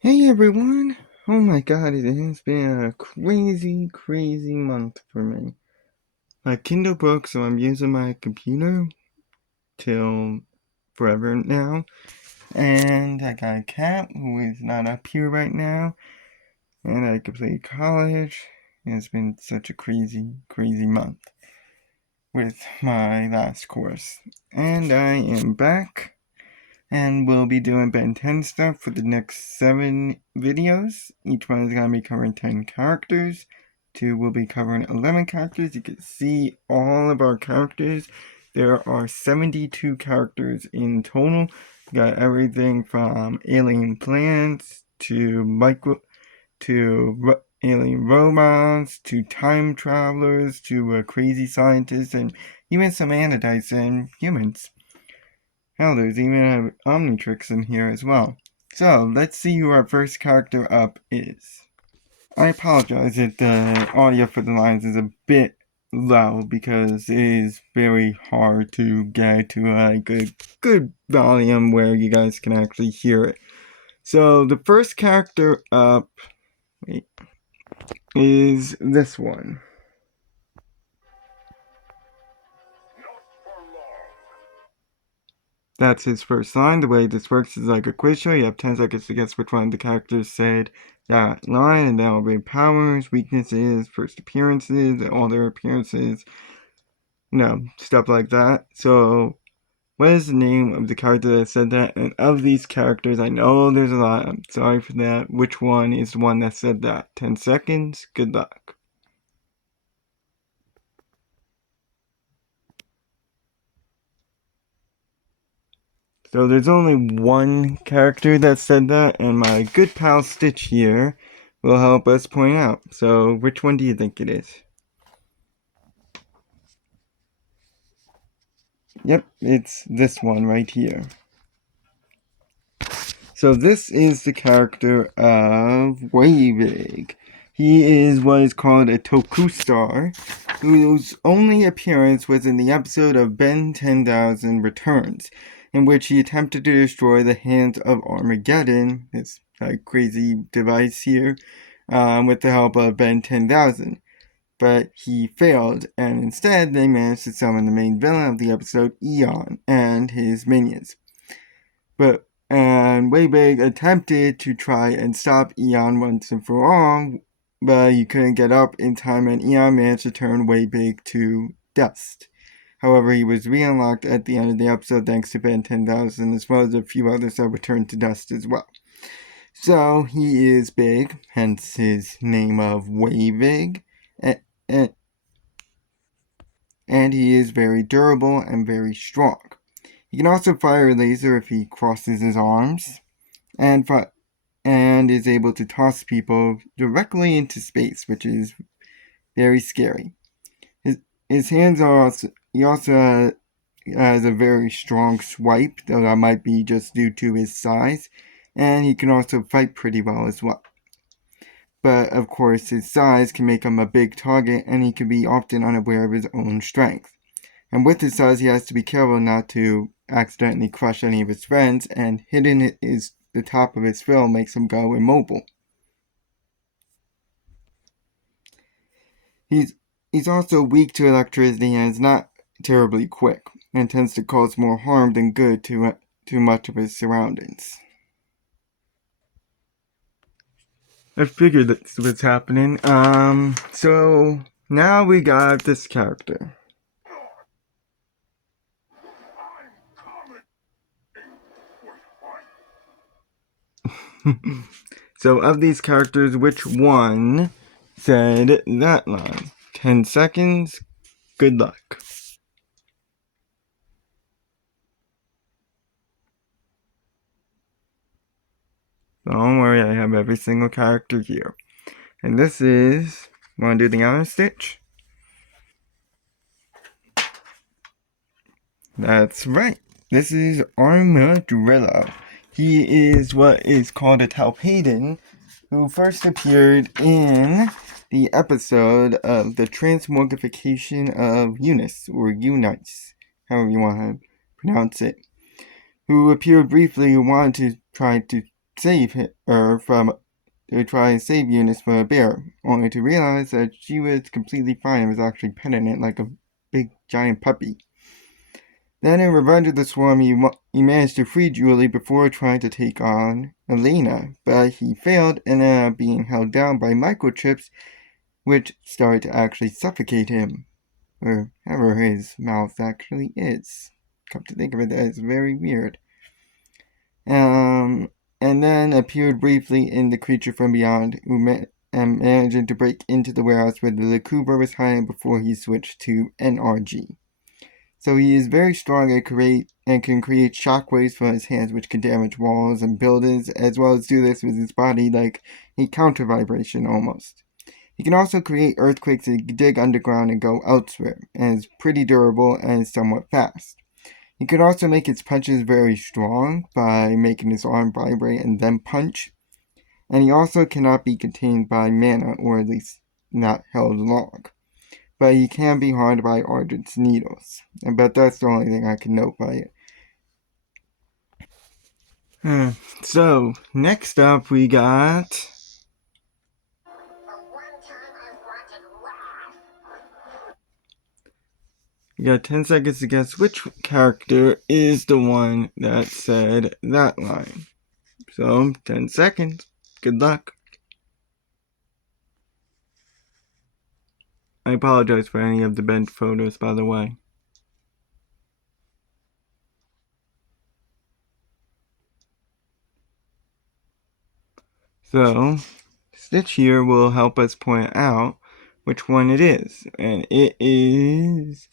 Hey everyone! Oh my god, it has been a crazy month for me. My Kindle broke, so I'm using my computer till forever now. And I got a cat who is not up here right now. And I completed college. It's been such a crazy month with my last course. And I am back. And we'll be doing Ben 10 stuff for the next 7 videos. Each one is going to be covering 10 characters. 2 will be covering 11 characters. You can see all of our characters. There are 72 characters in total. We got everything from alien plants to alien robots to time travelers to crazy scientists and even some anodites and humans. Hell, there's even an Omnitrix in here as well. So, let's see who our first character up is. I apologize if the audio for the lines is a bit low because it is very hard to get to a good volume where you guys can actually hear it. So, the first character up is this one. That's his first line. The way this works is like a quiz show. You have 10 seconds to guess which one of the characters said that line, and that'll be powers, weaknesses, first appearances, all their appearances, stuff like that. So, what is the name of the character that said that? And of these characters, I know there's a lot. I'm sorry for that. Which one is the one that said that? 10 seconds. Good luck. So there's only one character that said that, and my good pal Stitch here will help us point out. So which one do you think it is? Yep, it's this one right here. So this is the character of Wavig. He is what is called a Tokustar, whose only appearance was in the episode of Ben 10,000 Returns, in which he attempted to destroy the hands of Armageddon, this crazy device here, with the help of Ben 10,000. But he failed, and instead they managed to summon the main villain of the episode, Eon, and his minions. And Waybig attempted to try and stop Eon once and for all, but he couldn't get up in time, and Eon managed to turn Waybig to dust. However, he was re-unlocked at the end of the episode thanks to Ben 10,000, as well as a few others that returned to dust as well. So, he is big, hence his name of Wavig, and he is very durable and very strong. He can also fire a laser if he crosses his arms, and is able to toss people directly into space, which is very scary. His hands are also, he also has a very strong swipe, though that might be just due to his size, and he can also fight pretty well as well. But of course, his size can make him a big target, and he can be often unaware of his own strength. And with his size, he has to be careful not to accidentally crush any of his friends, and hitting the top of his frill makes him go immobile. He's also weak to electricity and is not terribly quick, and tends to cause more harm than good to much of his surroundings. I figured that's what's happening. So now we got this character. So of these characters, which one said that line? 10 seconds. Good luck. Don't worry, I have every single character here. And this is... Want to do the honor stitch? That's right. This is Armadrillo. He is what is called a Talpaden, who first appeared in the episode of the Transmogrification of Eunice, or Unice, however you want to pronounce it, who appeared briefly, who wanted to try to try and save Eunice from a bear, only to realize that she was completely fine and was actually petting it like a big giant puppy. Then in Revenge of the Swarm, he managed to free Julie before trying to take on Elena, but he failed and ended up being held down by microchips, which started to actually suffocate him, or however his mouth actually is. Come to think of it, that is very weird. And then appeared briefly in The Creature from Beyond, who managed to break into the warehouse where the Lacuba was hiding before he switched to NRG. So he is very strong and can create shockwaves from his hands, which can damage walls and buildings, as well as do this with his body like a counter vibration almost. He can also create earthquakes that dig underground and go elsewhere, and is pretty durable and is somewhat fast. He could also make his punches very strong by making his arm vibrate and then punch. And he also cannot be contained by mana, or at least not held long. But he can be harmed by Argent's needles. But that's the only thing I can note by it. So, next up we got... You got 10 seconds to guess which character is the one that said that line. So, 10 seconds. Good luck. I apologize for any of the bent photos, by the way. So, Stitch here will help us point out which one it is. And it is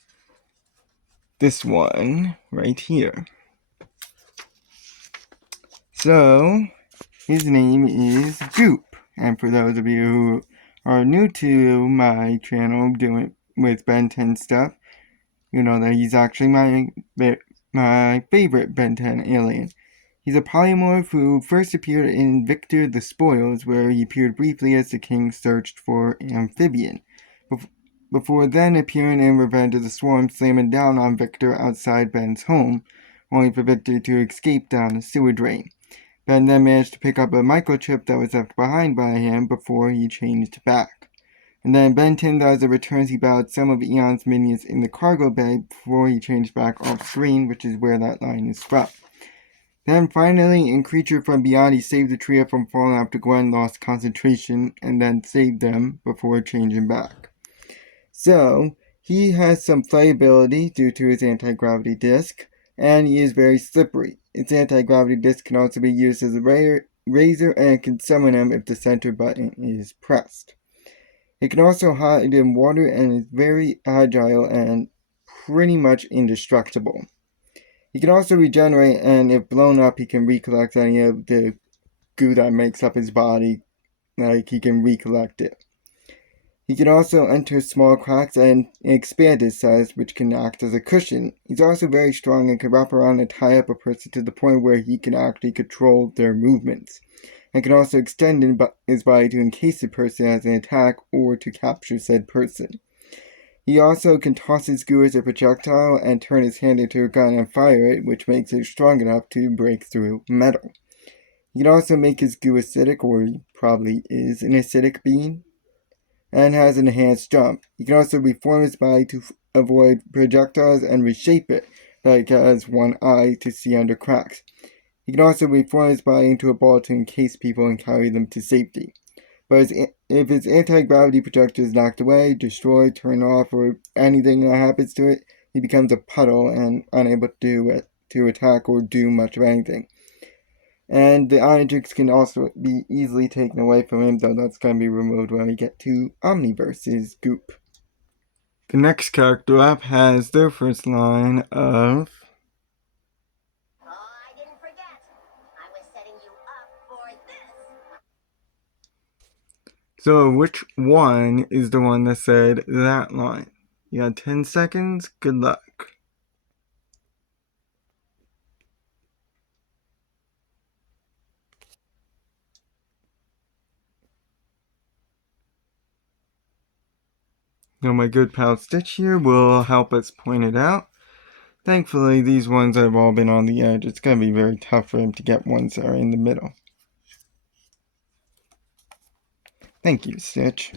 this one right here. So, his name is Goop. And for those of you who are new to my channel doing with Ben 10 stuff, you know that he's actually my favorite Ben 10 alien. He's a polymorph who first appeared in Victor the Spoils, where he appeared briefly as the king searched for Amphibian, before then appearing in Revenge of the Swarm, slamming down on Victor outside Ben's home, only for Victor to escape down a sewer drain. Ben then managed to pick up a microchip that was left behind by him before he changed back. And then Ben 10,000 returns, he battled some of Eon's minions in the cargo bay before he changed back off screen, which is where that line is from. Then finally, in Creature from Beyond, he saved the trio from falling after Gwen lost concentration and then saved them before changing back. So, he has some flyability due to his anti-gravity disc, and he is very slippery. Its anti-gravity disc can also be used as a razor and can summon him if the center button is pressed. It can also hide in water and is very agile and pretty much indestructible. He can also regenerate, and if blown up, he can recollect any of the goo that makes up his body. Like, he can recollect it. He can also enter small cracks and expand his size, which can act as a cushion. He's also very strong and can wrap around and tie up a person to the point where he can actually control their movements, and can also extend his body to encase the person as an attack or to capture said person. He also can toss his goo as a projectile and turn his hand into a gun and fire it, which makes it strong enough to break through metal. He can also make his goo acidic, or he probably is an acidic being, and has an enhanced jump. He can also reform his body to avoid projectiles and reshape it, like it has one eye to see under cracks. He can also reform his body into a ball to encase people and carry them to safety. But if his anti-gravity projector is knocked away, destroyed, turned off, or anything that happens to it, he becomes a puddle and unable to attack or do much of anything. And the Omnitrix can also be easily taken away from him, though that's going to be removed when we get to Omniverse's Goop. The next character up has their first line of... So, which one is the one that said that line? You got 10 seconds. Good luck. Now, my good pal Stitch here will help us point it out. Thankfully, these ones have all been on the edge. It's going to be very tough for him to get ones that are in the middle. Thank you, Stitch.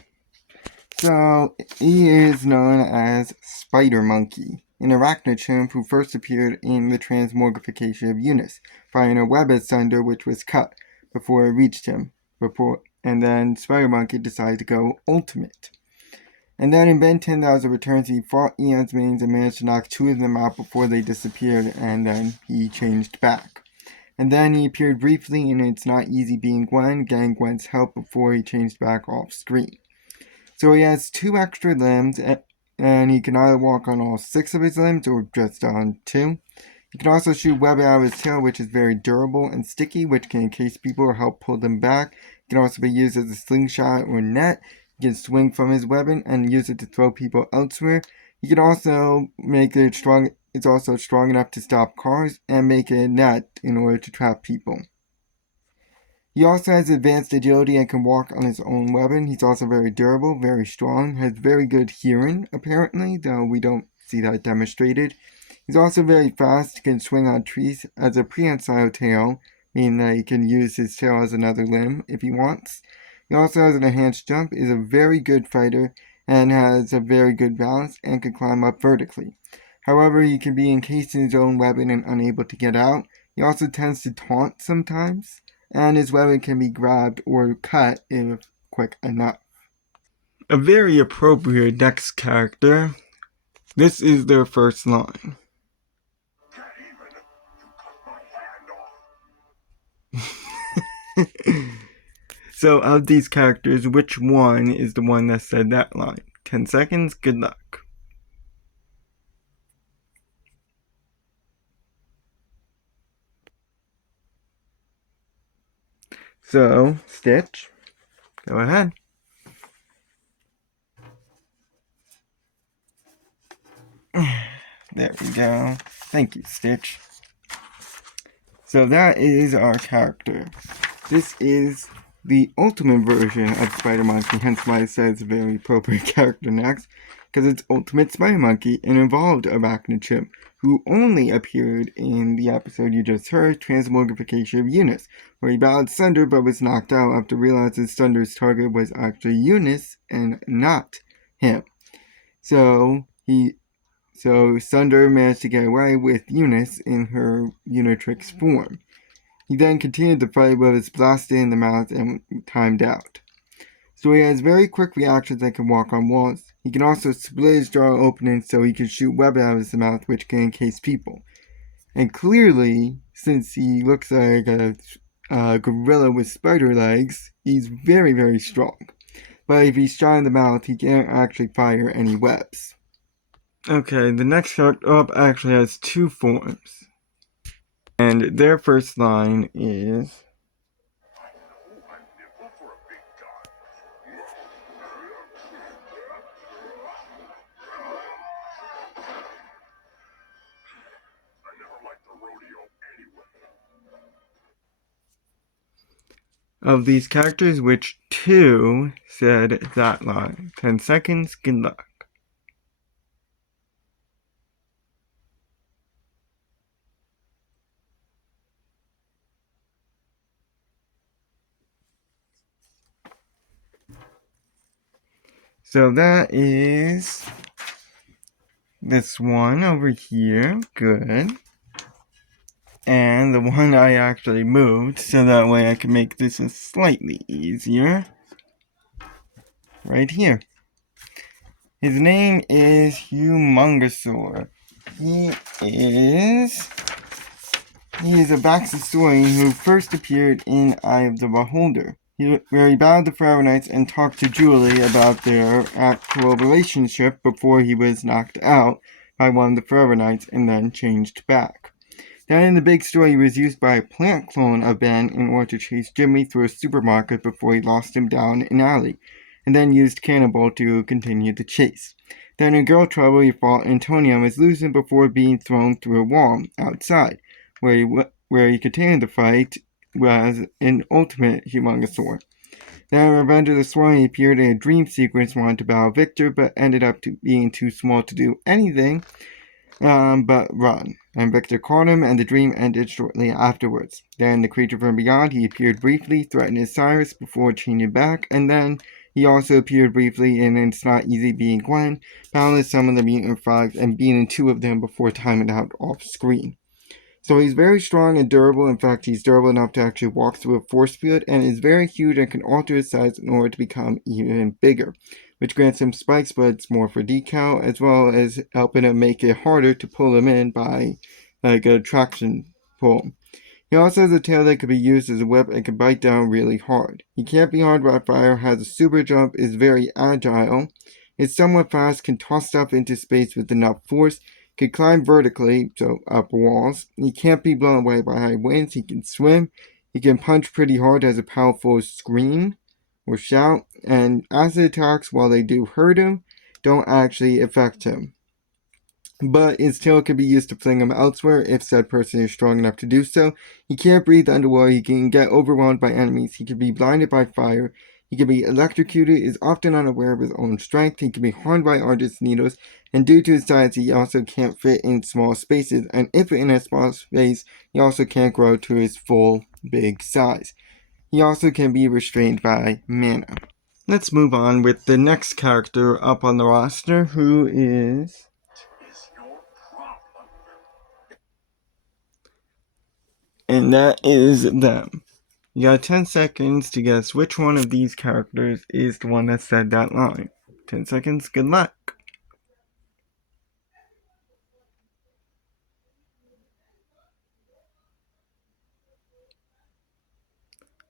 So, he is known as Spidermonkey, an arachnid chimp who first appeared in the transmogrification of Eunice, firing a web at Sunder which was cut before it reached him. And then Spidermonkey decided to go ultimate. And then in Ben 10,000 Returns, he fought Eon's minions and managed to knock 2 of them out before they disappeared, and then he changed back. And then he appeared briefly in It's Not Easy Being Gwen, getting Gwen's help before he changed back off screen. So he has 2 extra limbs, and he can either walk on all 6 of his limbs or just on 2. He can also shoot web out of his tail, which is very durable and sticky, which can encase people or help pull them back. It can also be used as a slingshot or net. He can swing from his weapon and use it to throw people elsewhere. He can also make it strong. It's also strong enough to stop cars and make a net in order to trap people. He also has advanced agility and can walk on his own weapon. He's also very durable, very strong, has very good hearing, apparently, though we don't see that demonstrated. He's also very fast, can swing on trees, has a prehensile tail, meaning that he can use his tail as another limb if he wants. He also has an enhanced jump, is a very good fighter, and has a very good balance, and can climb up vertically. However, he can be encased in his own weapon and unable to get out. He also tends to taunt sometimes, and his weapon can be grabbed or cut if quick enough. A very appropriate next character. This is their first line. So, of these characters, which one is the one that said that line? 10 seconds, good luck. So, Stitch, go ahead. There we go. Thank you, Stitch. So that is our character. This is the ultimate version of Spidermonkey, hence why I said it's a very appropriate character next, because it's Ultimate Spidermonkey and involved Arachnid Chimp, who only appeared in the episode you just heard, Transmogrification of Eunice, where he battled Sunder but was knocked out after realizing Sunder's target was actually Eunice and not him. So Sunder managed to get away with Eunice in her Unitrix form. He then continued the fight with his blasted in the mouth and timed out. So he has very quick reactions and can walk on walls. He can also split his jaw open so he can shoot web out of his mouth, which can encase people. And clearly, since he looks like a gorilla with spider legs, he's very, very strong. But if he's shot in the mouth, he can't actually fire any webs. Okay, the next character up actually has 2 forms. And their first line is... Of these characters, which 2 said that line? 10 seconds, good luck. So that is this one over here, good. And the one I actually moved, so that way I can make this a slightly easier. Right here. His name is Humungosaur. He is a Baxistorian who first appeared in Eye of the Beholder, where he battled the Forever Knights and talked to Julie about their actual relationship before he was knocked out by one of the Forever Knights and then changed back. Then in the big story, he was used by a plant clone of Ben in order to chase Jimmy through a supermarket before he lost him down an alley, and then used Cannibal to continue the chase. Then in Girl Trouble, he fought Antonio and was losing before being thrown through a wall outside, where he continued the fight as an ultimate Humungosaur. Then in Revenge of the Swarm, he appeared in a dream sequence, wanted to battle Victor, but ended up being too small to do anything. but run. And Victor caught him, and the dream ended shortly afterwards. Then the creature from beyond, he appeared briefly, threatened Osiris before changing back, and then he also appeared briefly in It's Not Easy Being Gwen, balanced some of the mutant frogs, and beating two of them before timing out off screen. So he's very strong and durable. In fact, he's durable enough to actually walk through a force field, and is very huge and can alter his size in order to become even bigger, which grants him spikes, but it's more for decal, as well as helping him make it harder to pull him in by like a traction pull. He also has a tail that could be used as a whip and can bite down really hard. He can't be harmed by fire, has a super jump, is very agile, is somewhat fast, can toss stuff into space with enough force, can climb vertically, so up walls. He can't be blown away by high winds. He can swim. He can punch pretty hard, has a powerful scream or shout, and acid attacks, while they do hurt him, don't actually affect him. But his tail can be used to fling him elsewhere if said person is strong enough to do so. He can't breathe underwater. He can get overwhelmed by enemies. He can be blinded by fire. He can be electrocuted, is often unaware of his own strength. He can be harmed by Argus needles, and due to his size, he also can't fit in small spaces. And if in a small space, he also can't grow to his full big size. He also can be restrained by mana. Let's move on with the next character up on the roster, who is... and that is them. You got 10 seconds to guess which one of these characters is the one that said that line. 10 seconds, good luck.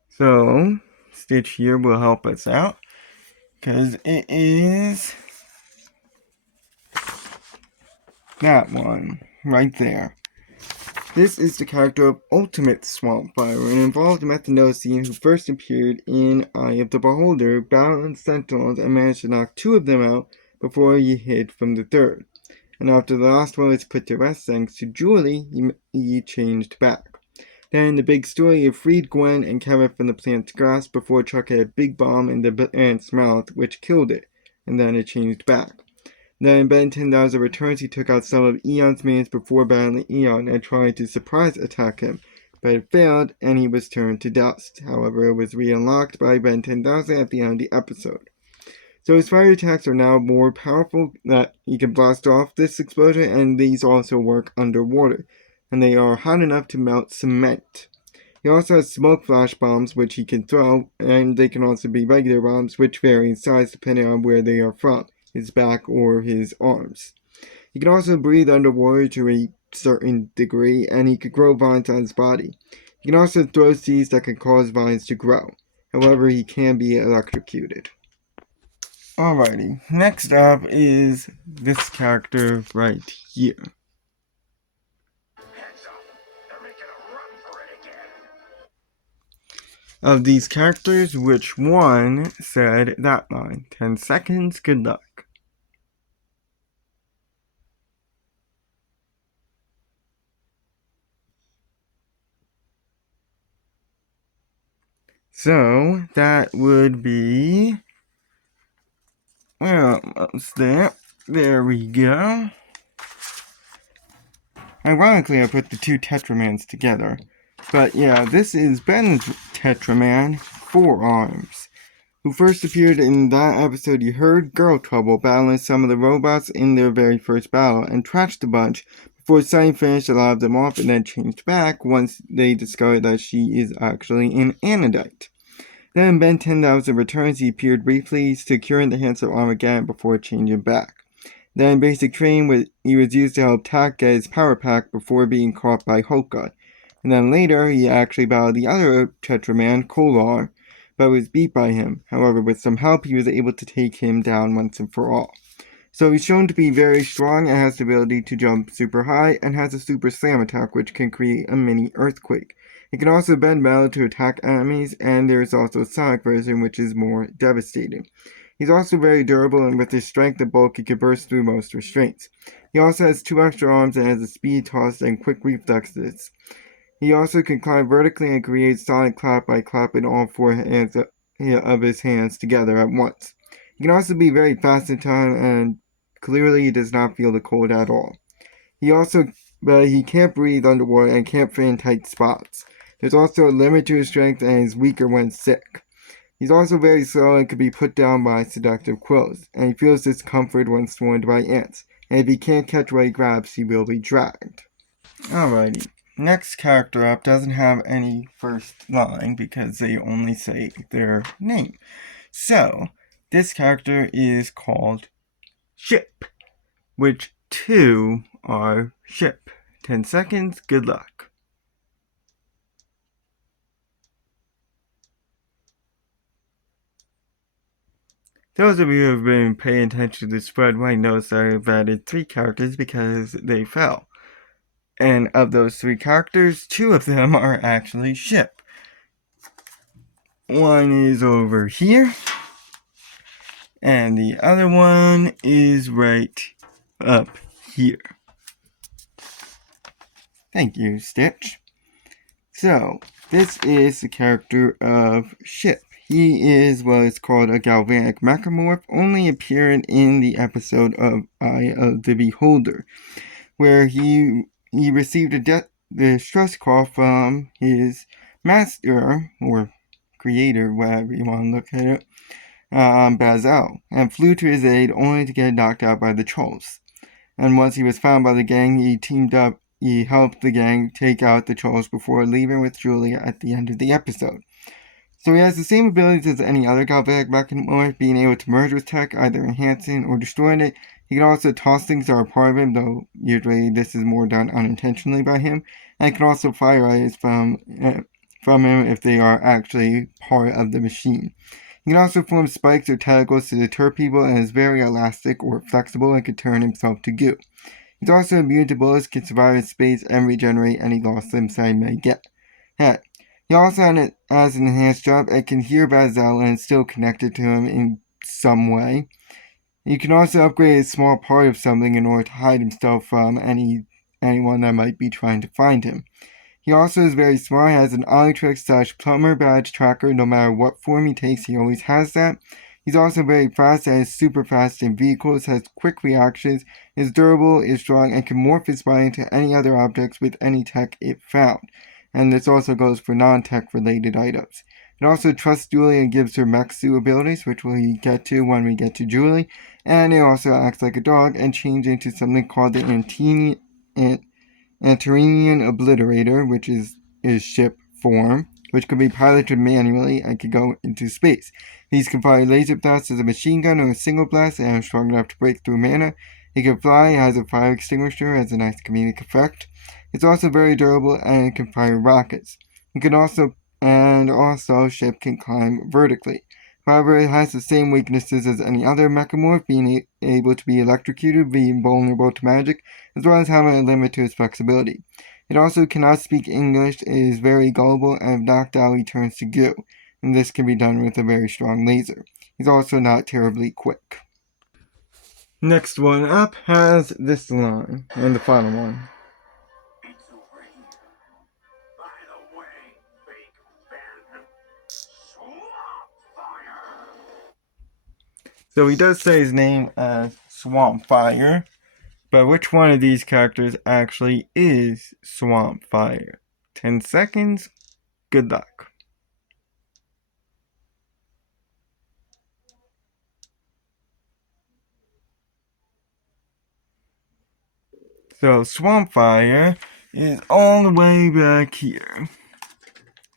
So, Stitch here will help us out, because it is that one, right there. This is the character of Ultimate Swampfire, an involved Methanosian who first appeared in Eye of the Beholder, battled Sentinels, and managed to knock two of them out before he hid from the third. And after the last one was put to rest thanks to Julie, he changed back. Then the big story, he freed Gwen and Kevin from the plant's grasp before chucking a big bomb in the ant's mouth, which killed it, and then it changed back. Then in Ben 10,000 Returns, he took out some of Eon's minions before battling Eon and trying to surprise attack him, but it failed and he was turned to dust. However, it was re-unlocked by Ben 10,000 at the end of the episode. So his fire attacks are now more powerful, that he can blast off this explosion, and these also work underwater, and they are hot enough to melt cement. He also has smoke flash bombs, which he can throw, and they can also be regular bombs, which vary in size depending on where they are from, his back or his arms. He can also breathe underwater to a certain degree, and he can grow vines on his body. He can also throw seeds that can cause vines to grow. However, he can be electrocuted. Alrighty, next up is this character right here. Of these characters, which one said that line? 10 seconds, good luck. So, that would be... well, almost there. There we go. Ironically, I put the two Tetramans together. But yeah, this is Ben's Tetraman, Four Arms, who first appeared in that episode you heard, Girl Trouble, battling some of the robots in their very first battle, and trashed a bunch before Sunny finished a lot of them off and then changed back once they discovered that she is actually an Anodite. Then in Ben 10,000 Returns, he appeared briefly, securing the hands of Armageddon before changing back. Then in Basic Training, he was used to help Tak get his power pack before being caught by Hoka. And then later, he actually battled the other Tetraman, Kolar, but was beat by him. However, with some help, he was able to take him down once and for all. So he's shown to be very strong and has the ability to jump super high, and has a super slam attack which can create a mini earthquake. It can also bend metal to attack enemies, and there is also a sonic version which is more devastating. He's also very durable, and with his strength and bulk, he can burst through most restraints. He also has 2 extra arms and has a speed, toss, and quick reflexes. He also can climb vertically and create sonic clap by clapping all 4 hands of his hands together at once. He can also be very fast in time, and clearly he does not feel the cold at all. But he can't breathe underwater and can't fit in tight spots. There's also a limit to his strength and is weaker when sick. He's also very slow and can be put down by seductive quills, and he feels discomfort when swarmed by ants, and if he can't catch what he grabs, he will be dragged. Alrighty, next character up doesn't have any first line because they only say their name. So, this character is called Ship, which 2 are ship. 10 seconds, good luck. Those of you who have been paying attention to the spread might notice I've added 3 characters because they fell. And of those 3 characters, 2 of them are actually ship. One is over here, and the other one is right up here. Thank you, Stitch. So, this is the character of Ship. He is what is called a galvanic mechamorph, only appearing in the episode of Eye of the Beholder, where he received a distress call from his master, or creator, whatever you want to look at it, Bazel, and flew to his aid only to get knocked out by the trolls. And once he was found by the gang, he helped the gang take out the trolls before leaving with Julia at the end of the episode. So he has the same abilities as any other galvanic mechamorph, being able to merge with tech, either enhancing or destroying it. He can also toss things that are part of him, though usually this is more done unintentionally by him. And he can also fire eyes from him if they are actually part of the machine. He can also form spikes or tentacles to deter people and is very elastic or flexible and can turn himself to goo. He's also immune to bullets, can survive in space, and regenerate any lost limbs that he may get. He also has an enhanced job and can hear Bazel and is still connected to him in some way. He can also upgrade a small part of something in order to hide himself from anyone that might be trying to find him. He also is very smart, has an Omnitrix / plumber badge tracker. No matter what form he takes, he always has that. He's also very fast and is super fast in vehicles, has quick reactions, is durable, is strong, and can morph his body into any other objects with any tech it found. And this also goes for non-tech related items. It also trusts Julie and gives her mech suit abilities, which we'll get to when we get to Julie. And it also acts like a dog and changes into something called the Antarinian Obliterator, which is ship form, which can be piloted manually and can go into space. These can fire laser blasts as a machine gun or a single blast and are strong enough to break through mana. It can fly, has a fire extinguisher as a nice comedic effect. It's also very durable and it can fire rockets. Ship can climb vertically. However, it has the same weaknesses as any other mechamorph, being able to be electrocuted, being vulnerable to magic, as well as having a limit to its flexibility. It also cannot speak English, it is very gullible, and if knocked out, he turns to goo, and this can be done with a very strong laser. He's also not terribly quick. Next one up has this line, and the final one. So he does say his name as Swampfire, but which one of these characters actually is Swampfire? 10 seconds, good luck. So Swampfire is all the way back here.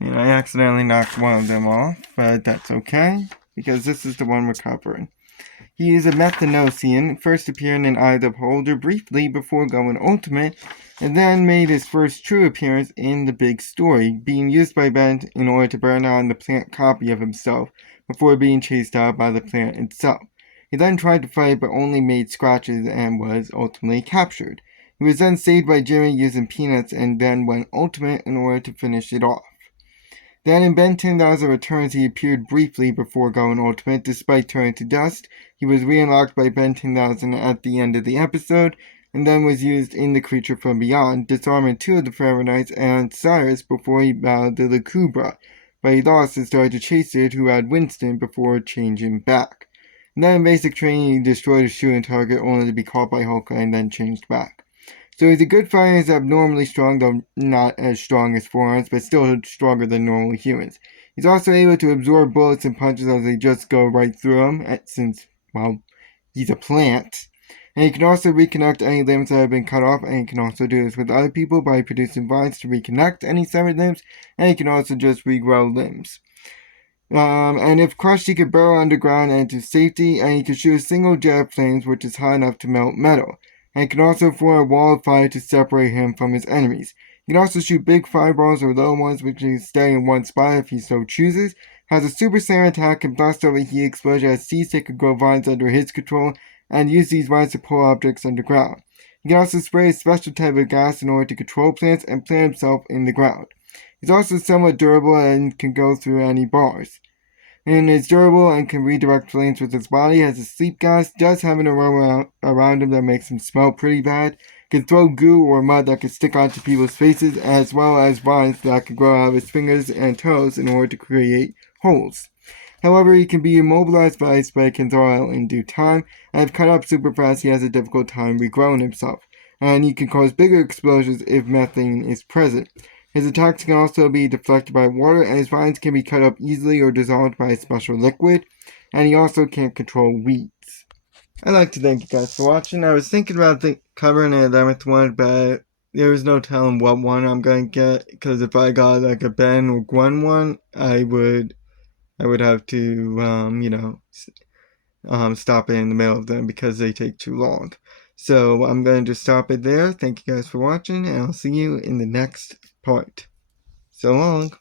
And I accidentally knocked one of them off, but that's okay, because this is the one we're covering. He is a Methanosian, first appearing in Eye of the Beholder briefly before going Ultimate, and then made his first true appearance in the big story, being used by Ben in order to burn out the plant copy of himself before being chased out by the plant itself. He then tried to fight but only made scratches and was ultimately captured. He was then saved by Jimmy using peanuts and then went Ultimate in order to finish it off. Then in Ben 10,000 Returns he appeared briefly before going Ultimate. Despite turning to dust, he was re-unlocked by Ben 10,000 at the end of the episode, and then was used in The Creature from Beyond, disarming 2 of the Forever Knights and Cyrus before he battled the Lucubra, but he lost and started to chase it, who had Winston before changing back. And then in basic training he destroyed a shooting target only to be caught by Hulk and then changed back. So he's a good fighter. He's abnormally strong, though not as strong as forearms, but still stronger than normal humans. He's also able to absorb bullets and punches as they just go right through him, since, well, he's a plant. And he can also reconnect any limbs that have been cut off, and he can also do this with other people by producing vines to reconnect any severed limbs, and he can also just regrow limbs. And if crushed, he could burrow underground and into safety, and he can shoot a single jet of flames, which is hot enough to melt metal. And he can also form a wall of fire to separate him from his enemies. He can also shoot big fireballs or little ones, which can stay in one spot if he so chooses. Has a super saiyan attack, can blast over heat explosion, has seeds that can grow vines under his control, and use these vines to pull objects underground. He can also spray a special type of gas in order to control plants and plant himself in the ground. He's also somewhat durable and can go through any bars. And is durable and can redirect flames with his body. Has a sleep gas, does have an aroma around him that makes him smell pretty bad. Can throw goo or mud that can stick onto people's faces, as well as vines that can grow out of his fingers and toes in order to create holes. However, he can be immobilized by ice, but he can thaw out in due time. And if cut up super fast, he has a difficult time regrowing himself. And he can cause bigger explosions if methane is present. His attacks can also be deflected by water, and his vines can be cut up easily or dissolved by a special liquid. And he also can't control weeds. I'd like to thank you guys for watching. I was thinking about covering an 11th one, but there was no telling what one I'm going to get, because if I got like a Ben or Gwen one, I would have to, stop it in the middle of them because they take too long. So I'm going to just stop it there. Thank you guys for watching, and I'll see you in the next part. So long.